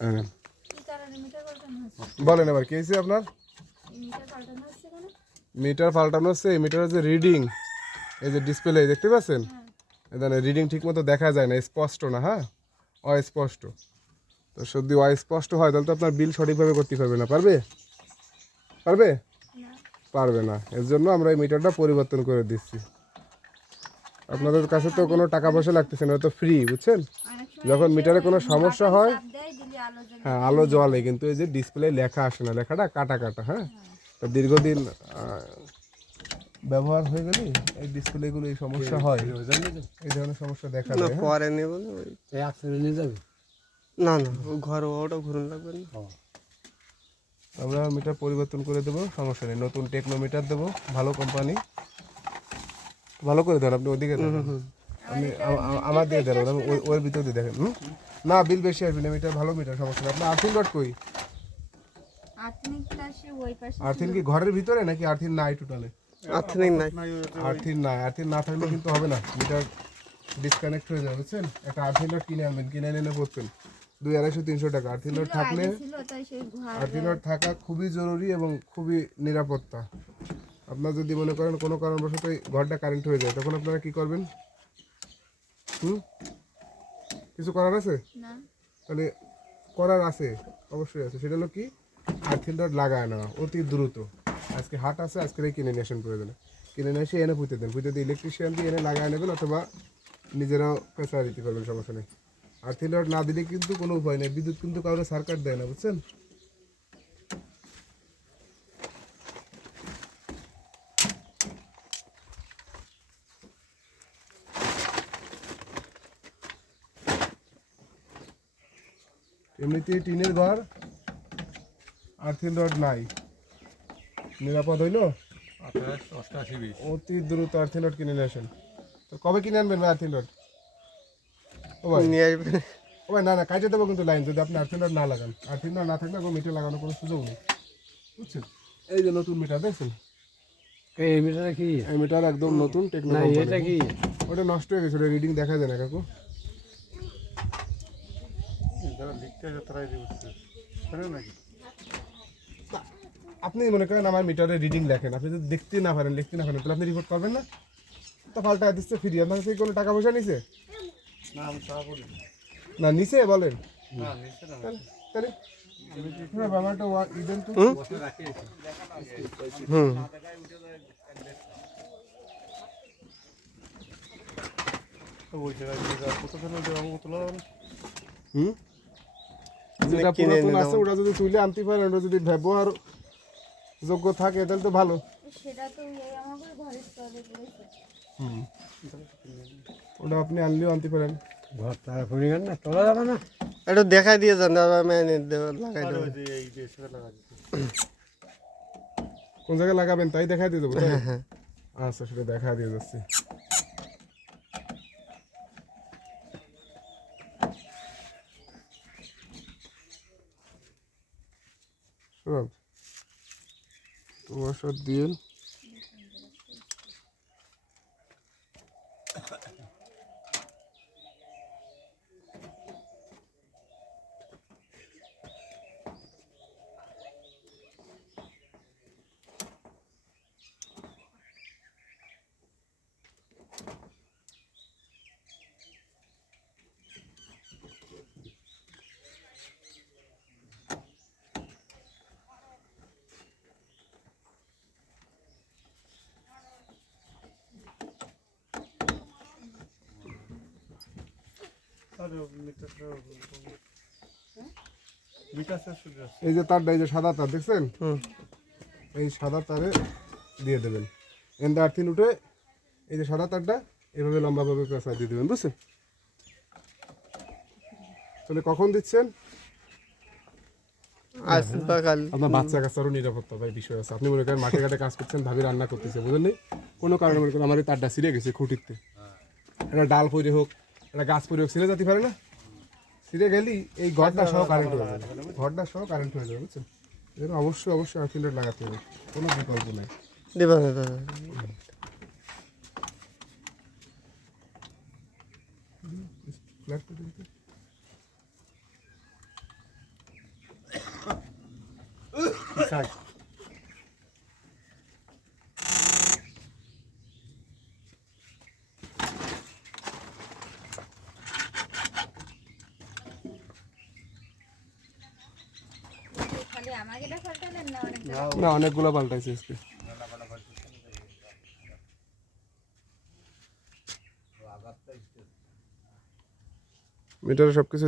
হ্যাঁ বলেন এবার কি হয়েছে আপনার? মিটার পাল্টানো হচ্ছে। এই মিটারের যে রিডিং, এই যে ডিসপ্লে দেখতে পাচ্ছেন, এখানে রিডিং ঠিক মতো দেখা যায় না, স্পষ্ট না। হ্যাঁ, অস্পষ্ট। তো যদি অস্পষ্ট হয় তাহলে তো আপনার বিল সঠিকভাবে করতে পারবে না। পারবে? পারবে? পারবে না। এর জন্য আমরা এই মিটারটা পরিবর্তন করে দিচ্ছি। আপনাদের কাছে তো কোনো টাকা পয়সা লাগতেছে না, তো ফ্রি, বুঝছেন? যখন মিটারে কোনো সমস্যা হয়, হ্যাঁ আলো জ্বলে, কিন্তু এই যে ডিসপ্লে লেখা আসে না, লেখাটা কাটা কাটা। হ্যাঁ, তো দীর্ঘদিন ব্যবহার হয়ে গেলে এই ডিসপ্লেগুলো এই সমস্যা হয়, এই ধরনের সমস্যা দেখা যায়। পরে নেব না, নিয়ে যাবে না না, ঘর ওটা ঘুরুন লাগবে না। আমরা মিটার পরিবর্তন করে দেবো, সমস্যা নেই। নতুন টেকনোমিটার দেবো, ভালো কোম্পানি। ভালো করে দেন আপনি, ওদিকে দেন, আমি আমার দিয়ে দেন, আমি ওর ভিতর দিয়ে দেখেন। না বিল বেশি আসবে না, মিটার ভালো মিটার, সমস্যা নেই। আপনার আর্থিং রড কই? আর্থিং কি ঘরের ভিতরে নাকি আর্থিং নাই টোটালে? আর্থিং নাই। আর্থিং নাই, আর্থিং না থাকলে কিন্তু হবে না, মিটার ডিসকানেক্ট হয়ে যাবে, বুঝছেন? একটা আর্থিং রড কিনে আনবেন, কিনে এনে পড়তেন 200-250-300 টাকা। আর্থিং রড থাকলে, আর্থিং রড থাকা খুবই জরুরি এবং খুবই নিরাপত্তা। আপনার যদি মনে করেন কোনো কারণবশত ঘরটা কারেন্ট হয়ে যায়, তখন আপনারা কি করবেন? কিছু করার আছে? তাহলে করার আছে, অবশ্যই আছে। সেটা হলো কি, আর্থিং রড লাগায় নেওয়া অতি দ্রুত। আজকে হাট আছে, আজকেই কিনে নিয়ে আসেন প্রয়োজনে। কিনে নিয়ে এসে এনে পুঁতে দেন, পুঁতে দিয়ে ইলেকট্রিশিয়ান দিয়ে এনে লাগায় নেবেন, অথবা নিজেরাও পেঁচা দিতে পারবেন, সমস্যা নেই। আর্থিং রড না দিলে কিন্তু কোনো উপায় নেই, বিদ্যুৎ কিন্তু কাউকে সার্কিট দেয় না, বুঝছেন? এমনিতেই টিনের ঘর, আর্থিং রড নাই, নিরাপদ হইল? অতি দ্রুত আর্থিং রড কিনে নিয়ে আসেন। তো কবে কিনে আনবেন ভাই আর্থিং রড? ও ভাই, নিয়ে আসবে। ও ভাই, না না, কাটে দেবো কিন্তু লাইন, যদি আপনি আর্থিং রড না লাগান। আর্থিং রড না থাকলে মিটার লাগানোর কোনো সুযোগ নেই, বুঝছেন? এই যে নতুন মিটার দেখছেন, এই মিটার কি? এই মিটার একদম নতুন টেকনোলজি। এটা কি? ওটা নষ্ট হয়ে গেছে, ওটা রিডিং দেখা যায় না কাকু। আপনি মনে করেন আমার মিটারে রিডিং লেখেন, আপনি যদি দেখতে না পারেন, লিখতে না পারেন, তাহলে আপনি রিপোর্ট করবেন না? তো পাল্টা দিচ্ছে ফ্রি, আপনার কাছে কোনো টাকা পয়সা নিছে না? নিচে বলেন তাহলে ব্যাপারটা ইদেন তো। যেটা পুরাতন আছে ওটা যদি তুলে আনতে পারেন, ওটা যদি ব্যবহার যোগ্য থাকে তাহলে তো ভালো। ওটা আপনি আনলেও আনতে পারেন। একটু দেখাই দিয়ে যান, লাগাই দেবো। কোন জায়গায় লাগাবেন তাই দেখা দিয়ে দেবো। আচ্ছা, সেটা দেখা দিয়ে যাচ্ছি। তোমার সাথে দিয়ে এই যে তারটা, এই যে সাদা তার দেখছেন, এই সাদা তারে দিয়ে দেবেন। এন্ড আর্থিন উঠে এই যে সাদা তারটা এভাবে লম্বাভাবে পেঁচা দিয়ে দেবেন, বুঝছেন? তাহলে কখন দিচ্ছেন? আপনার বাচ্চা কাচ্চারও নিরাপত্তা ভাই বিষয় আছে। আপনি মনে করেন মাঠে ঘাটে কাজ করছেন, ভাবি রান্না করতেছে, বুঝলেন নি? কোনো কারণে মনে করেন আমার এই তারটা ছিঁড়ে গেছে খুঁটিতে, একটা ডাল পরে হোক, একটা গাছ পরে হোক, ছিঁড়ে যেতে পারে না? ছিঁড়ে গেলেই এই ঘরটা সহ কারেন্ট হয়ে যাবে, ঘরটা সহ কারেন্ট হয়ে যাবে, বুঝছেন? এর অবশ্যই অবশ্যই আর্থিং রড লাগাতে হবে, কোনো বিকল্প নাই। দেবেন দাদা। খালি আমাকে এটা পাল্টালেন না অনেক না অনেকগুলো পাল্টাইছে আজকে। মিটারে সবকিছু